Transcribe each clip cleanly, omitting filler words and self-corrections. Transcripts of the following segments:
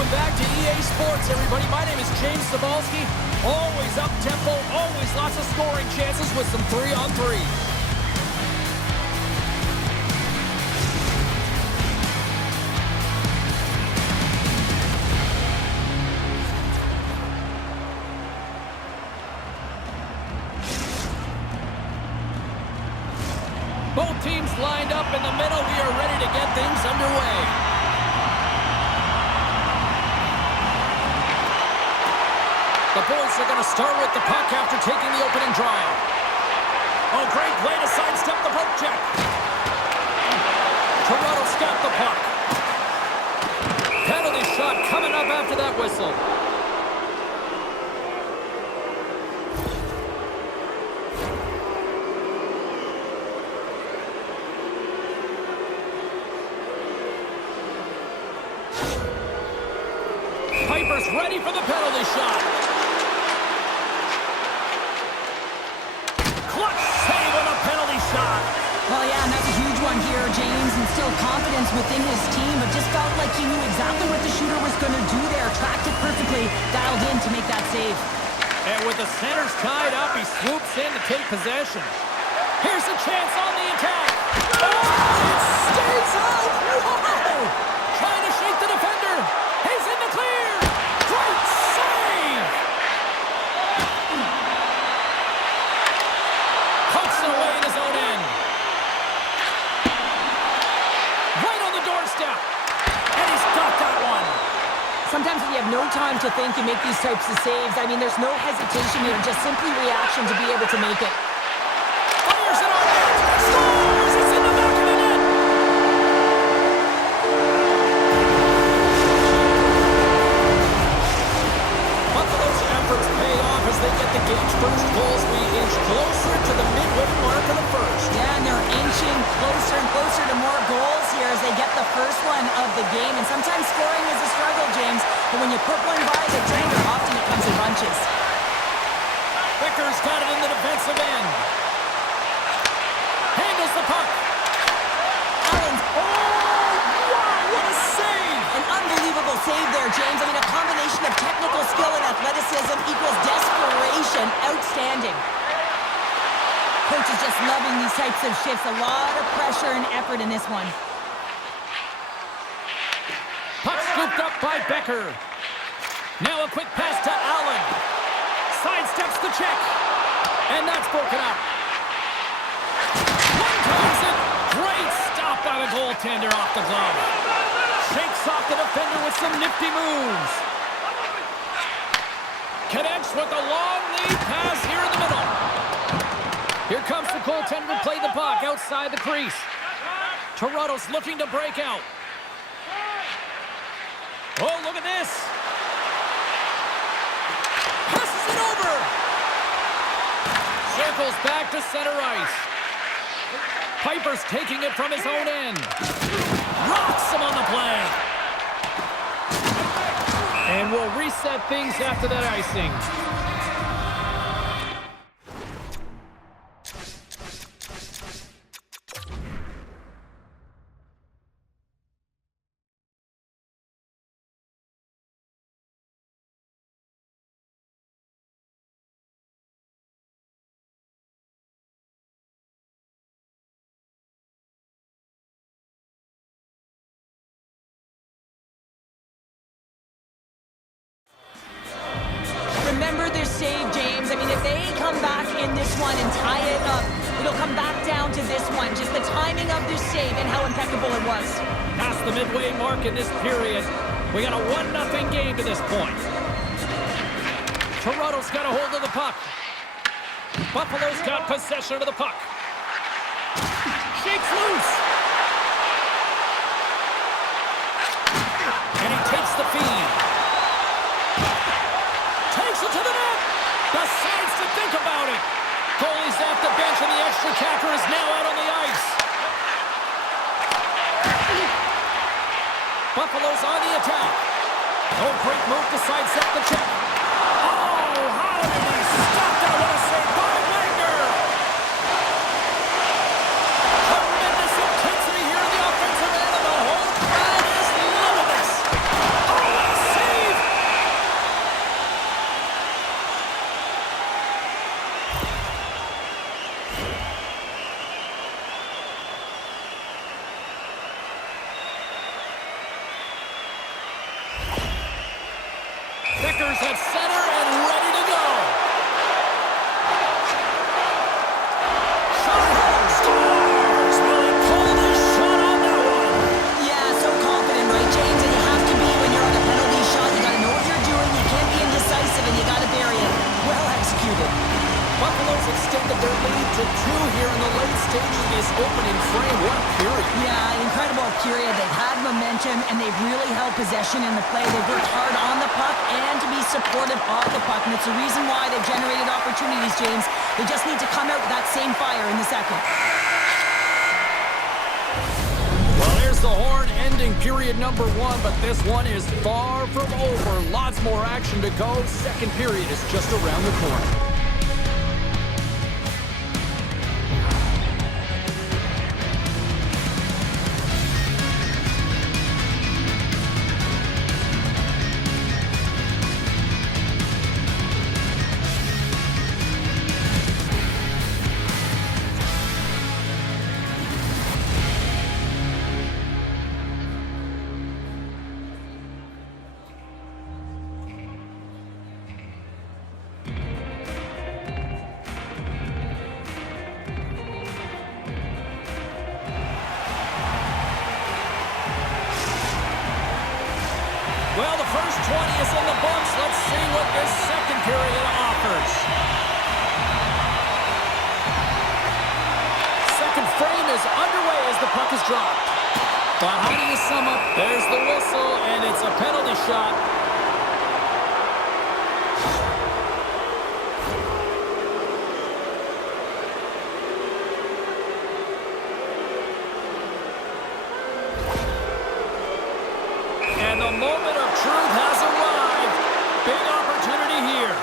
Welcome back to EA Sports, everybody. My name is James Cebulski. Always up-tempo, always lots of scoring chances with some 3-on-3. Both teams lined up in the middle. We are ready to get things underway. The boys are going to start with the puck after taking the opening drive. Oh, great play to sidestep the poke check. Toronto's got the puck. Penalty shot coming up after that whistle. Piper's ready for the penalty shot. Well, yeah, and that's a huge one here, James, and still confidence within his team, but just felt like he knew exactly what the shooter was going to do there, tracked it perfectly, dialed in to make that save. And with the centers tied up, he swoops in to take possession. Here's a chance on the attack. Oh, it stays out! Whoa! Trying to shake the defender. He's in the clear. Great save! Pokes it away in his own end. And he's got that one. Sometimes when you have no time to think, you make these types of saves. I mean, there's no hesitation here, just simply reaction to be able to make it. Fires it on net. Scores! It's in the back of the net. Buffalo's efforts pay off as they get the game's first goals. We inch closer to the midway mark of the first. Yeah, and they're inching closer and closer to more goals here as they get the first one of the game. And sometimes scoring is a struggle, James, but when you put one by the trainer, often it comes in bunches. Becker's got it in the defensive end. Handles the puck. Allen's, Oh, wow, what a save! an unbelievable save there, James. I mean, a combination of technical skill and athleticism equals desperation. Outstanding. Coach is just loving these types of shifts. A lot of pressure and effort in this one. Puck scooped up by Becker. Now a quick pass to Allen. Sidesteps the check. And that's broken up. One-times it. Great stop by the goaltender off the glove. Shakes off the defender with some nifty moves. Connects with a long lead pass here in the middle. Here comes the goaltender to play the puck outside the crease. Toronto's looking to break out. Oh, look at this. Passes it over. Circles back to center ice. Piper's taking it from his own end. Rocks him on the play. And we'll reset things after that icing. Remember their save, James. I mean, if they come back in this one and tie it up, it'll come back down to this one. Just the timing of their save and how impeccable it was. Past the midway mark in this period. We got a 1-0 game to this point. Toronto's got a hold of the puck. Buffalo's got possession of the puck. Shakes loose. And he takes the feed. Takes it to the net. Decides to think about it. Goalie's off the bench and the extra attacker is now out on the ice. Buffalo's on the attack. Oh, great move to sidestep the check. Oh, how did he stop that? What a save by Wagner. Tremendous intensity here in the offensive end, and the whole crowd is loving this. Oh, what a Becker's at center and ready to go. Shot scores! Will he pull his shot on that one? Yeah, so confident, right, James? And you have to be when you're on a penalty shot. You got to know what you're doing. You can't be indecisive, and you got to bury it. Well executed. Buffalo's extended their lead to 2 here in the late stages of this opening frame. What a period. Yeah, incredible period. They've had momentum, and they've really held possession in the play. They've worked hard on the puck and to be supportive of the puck, and it's the reason why they've generated opportunities, James. They just need to come out with that same fire in the second. Well, there's the horn ending period number 1, but this one is far from over. Lots more action to go. Second period is just around the corner. Well, the first 20 is in the books. Let's see what this second period offers. Second frame is underway as the puck is dropped. But how do you sum up? There's the whistle, and it's a penalty shot. And the moment of truth has arrived. Big opportunity here.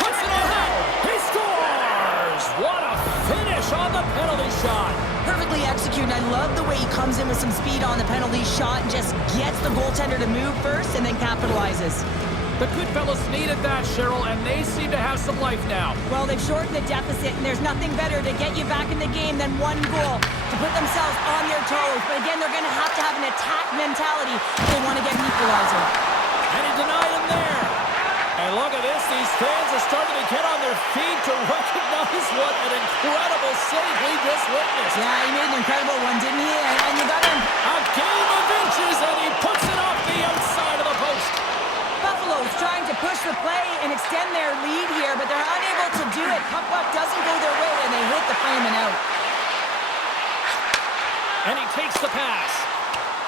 Puts it on net. He scores! What a finish on the penalty shot. Perfectly executed. I love the way he comes in with some speed on the penalty shot and just gets the goaltender to move first and then capitalizes. The Goodfellas needed that, Cheryl, and they seem to have some life now. Well, they've shortened the deficit, and there's nothing better to get you back in the game than one goal to put themselves on their toes. But again, they're going to have an attack mentality if they want to get an equalizer. And he denied him there. And look at this. These fans are starting to get on their feet to recognize what an incredible save we just witnessed. Yeah, he made an incredible one, didn't he? And you got him. A game of inches, and he puts it off the outside of the post. Buffalo's trying to push the play and extend their lead here, but they're unable to do it. Puck doesn't go their way, and they hit the frame and out. And he takes the pass.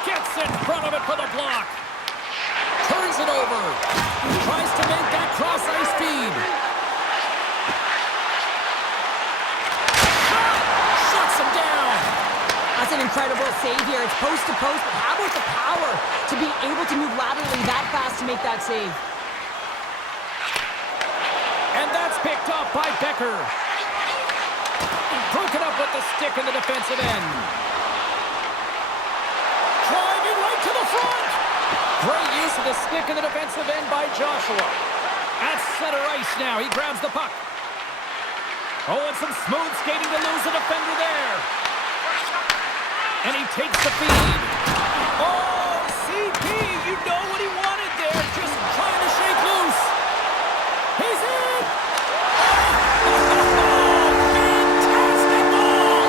Gets in front of it for the block. Turns it over. Tries to make that cross-ice feed. Shuts him down. That's an incredible save here. It's post to post, but how about the power to be able to move laterally that fast to make that save? And that's picked up by Becker. Broken up with the stick in the defensive end. Driving right to the front. Great use of the stick in the defensive end by Joshua. At center ice now. He grabs the puck. Oh, and some smooth skating to lose the defender there. And he takes the feed. Oh, CP, you know what he wanted there. Just trying to shake loose. He's in. Fantastic ball.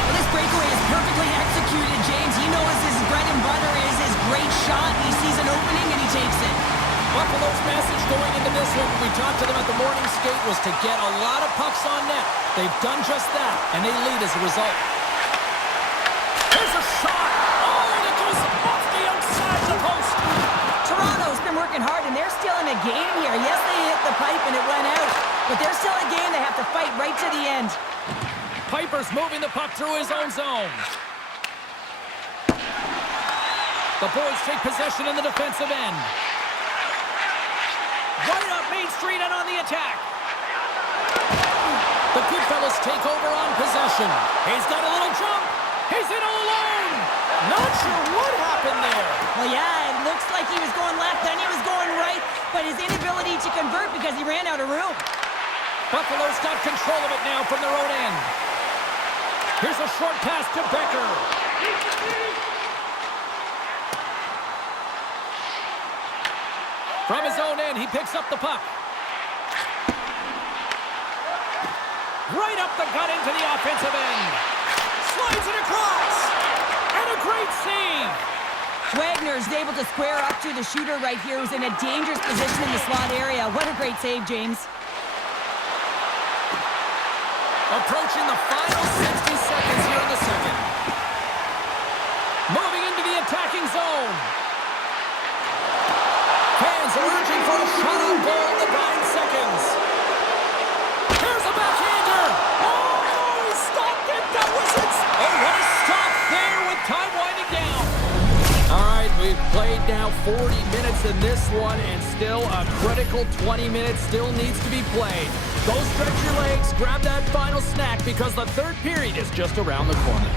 Well, this breakaway is perfectly executed, James. He knows his bread and butter is his great shot. He sees an opening and he takes it. Buffalo's message going into this one, when we talked to them at the morning skate, was to get a lot of pucks on net. They've done just that, and they lead as a result. Here's a shot. Oh, and it goes off the outside of the post. Toronto's been working hard, and they're still in a game here. Yes, they hit the pipe and it went out, but they're still a game. They have to fight right to the end. Piper's moving the puck through his own zone. The boys take possession in the defensive end. Right up Main Street and on the attack. The Goodfellas take over on possession. He's got a little jump. He's in all alone. Not sure what happened there. Well, yeah, it looks like he was going left, then he was going right, but his inability to convert because he ran out of room. Buffalo's got control of it now from their own end. Here's a short pass to Becker. From his own end, he picks up the puck. Right up the gut into the offensive end. Slides it across. And a great save. Wagner's able to square up to the shooter right here, who's in a dangerous position in the slot area. What a great save, James. Approaching the final 60 seconds here in the second. Moving into the attacking zone. Fans are urging for a shot on goal in the 9 seconds. Here's a backhander. Oh, he stopped it. That was it. Oh, what a stop there with time winding down. All right, we've played now 40 minutes in this one, and still a critical 20 minutes still needs to be played. Go stretch your legs, grab that final snack, because the third period is just around the corner.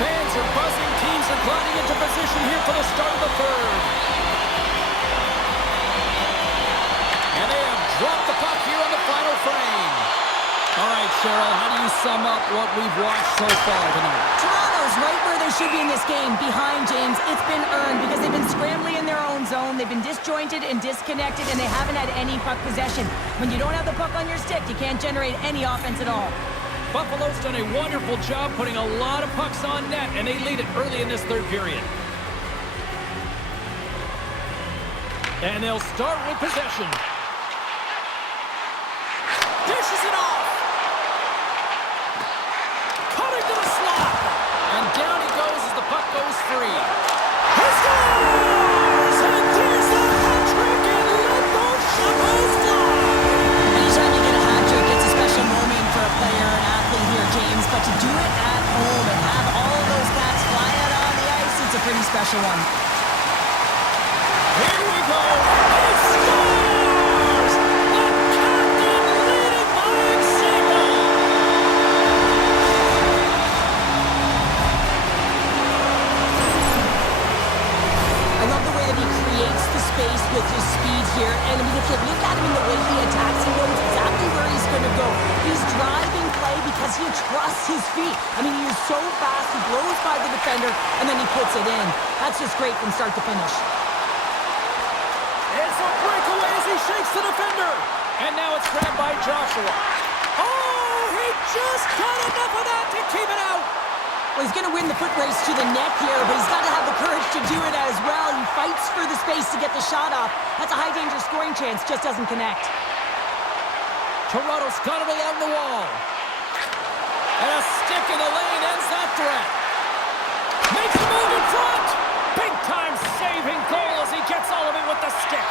Fans are buzzing. Teams are gliding into position here for the start of the third. And they have dropped the puck here on the final frame. All right, Cheryl, how do you sum up what we've watched so far tonight? Toronto's right where they should be in this game, behind James. It's been earned because they've been scrambling in their own zone. They've been disjointed and disconnected, and they haven't had any puck possession. When you don't have the puck on your stick, you can't generate any offense at all. Buffalo's done a wonderful job putting a lot of pucks on net, and they lead it early in this third period. And they'll start with possession. Dishes it off. Cutting to the slot. And down he goes as the puck goes free. He scores! And there's the hat trick, and let those shackles fly. Anytime you get a hat trick, it's a special moment for a player, an athlete here, James. But to do it at home and have all of those cats fly out on the ice, it's a pretty special one. Here we go. He scores! The captain leading by example. I love the way that he creates the space with his speed here. And I mean, if you look at him in the way he attacks, he knows exactly where he's going to go. He's driving play because he trusts his feet. I mean, he is so fast. He blows by the defender, and then he puts it in. That's just great from start to finish. It's a breakaway as he shakes the defender. And now it's grabbed by Joshua. Oh, he just got enough of that to keep it out. Well, he's going to win the foot race to the net here, but he's got to have the courage to do it as well. He fights for the space to get the shot off. That's a high-danger scoring chance, just doesn't connect. Toronto's got it along the wall. And a stick in the lane ends that threat. Makes a move in front. Big-time saving goal as he gets all of it with the stick.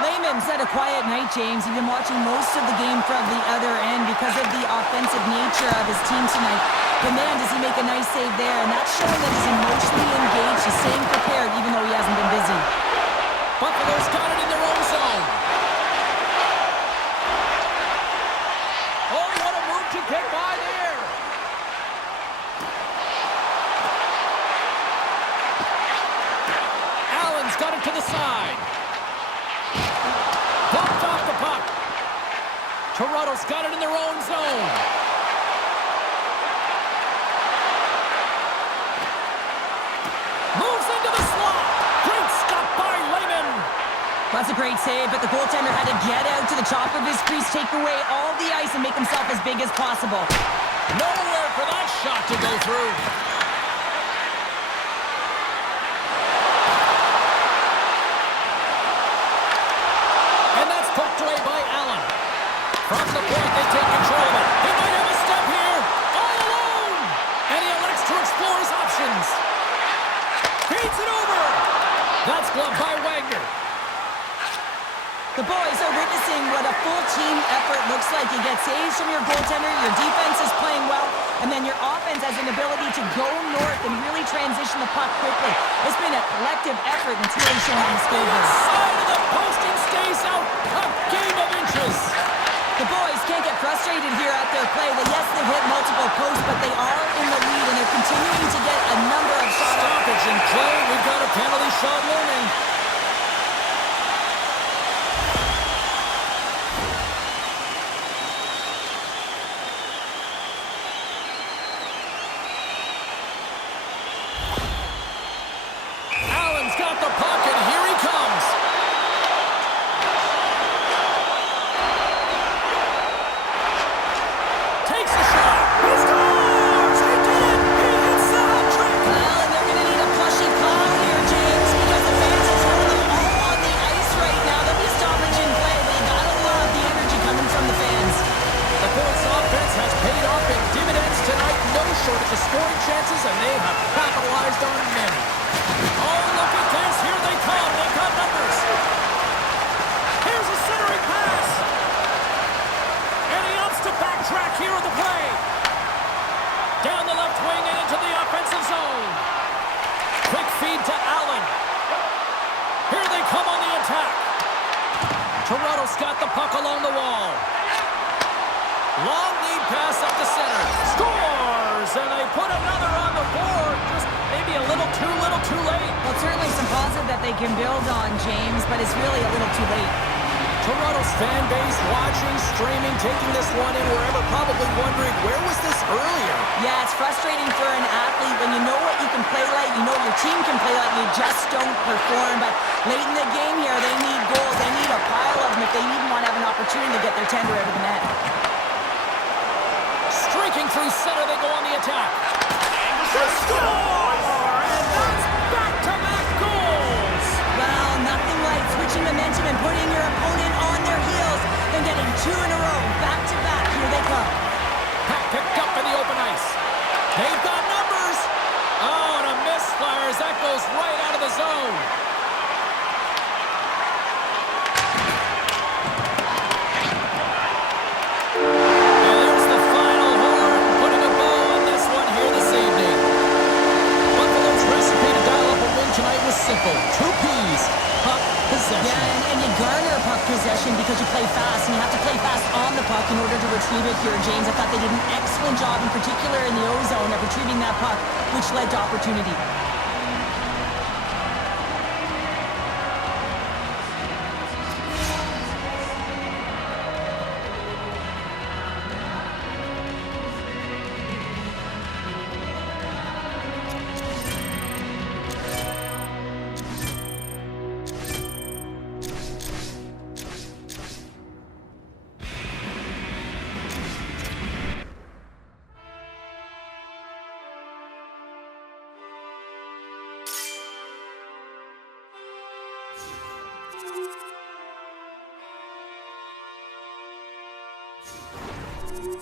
Lehman's had a quiet night, James. He's been watching most of the game from the other end because of the offensive nature of his team tonight. But man, does he make a nice save there, and that's showing that he's emotionally engaged. He's staying prepared even though he hasn't been busy. Buffalo's got it in their own zone. Oh, what a move to get by there. Allen's got it to the side. Bumped off the puck. Toronto's got it in their own zone. Moves into That's a great save, but the goaltender had to get out to the top of his crease, take away all the ice, and make himself as big as possible. Nowhere for that shot to go through. And that's poked away by Allen. From the point, they take control of it. He might have a step here. All alone. And he elects to explore his options. Feeds it over. That's gloved by Wagner. The boys are witnessing what a full team effort looks like. You get saves from your goaltender, your defense is playing well, and then your offense has an ability to go north and really transition the puck quickly. It's been a collective effort until he's shown his The favor. inside of the post and stays out. A game of inches. The boys can't get frustrated here at their play. Yes, they've hit multiple posts, but they are in the lead, and they're continuing to get a number of shots. Stoppage in play. We've got a penalty shot warning. Allen's got the puck, and here he comes. Takes the shot. He scores! He did it! He hits the hat trick! Well, and they're going to need a plushy clown here, James, because the fans are throwing them all on the ice right now. There'll be a stoppage in play, but you gotta love the energy coming from the fans. The Bullets offense has paid off in dividends tonight. No shortage of scoring chances, and they have capitalized on many. Oh, look at this. Here they come. They've got numbers. Here's a centering pass. And he opts to backtrack here in the play. Down the left wing and into the offensive zone. Quick feed to Allen. Here they come on the attack. Toronto's got the puck along the wall. Long lead pass up the center. Scores! And they put another on the board. Just maybe a little too late. Well, certainly some positive that they can build on, James, but it's really a little too late. Toronto's fan base watching, streaming, taking this one in wherever, probably wondering, where was this earlier? Yeah, it's frustrating for an athlete when you know what you can play like, you know your team can play like, you just don't perform. But late in the game here, they need goals. They need a pile of them if they even want to have an opportunity to get their tender out of the net. Streaking through center, they go on the attack. The score! And that's back-to-back goals! Well, nothing like switching momentum and putting your opponent on their heels and getting two in a row, back-to-back. Here they come. Puck picked up in the open ice. They've got numbers. Oh, and a misfire as that goes right out of the zone. And there's the final horn, putting a bow on this one here this evening. Buffalo's recipe to dial up a win tonight was simple. 2 Ps, puck possession. Yeah, and you garner puck possession because you play fast, and you have to play fast on the puck in order to retrieve it here, James. I thought they did an excellent job, in particular in the O-zone, of retrieving that puck, which led to opportunity. You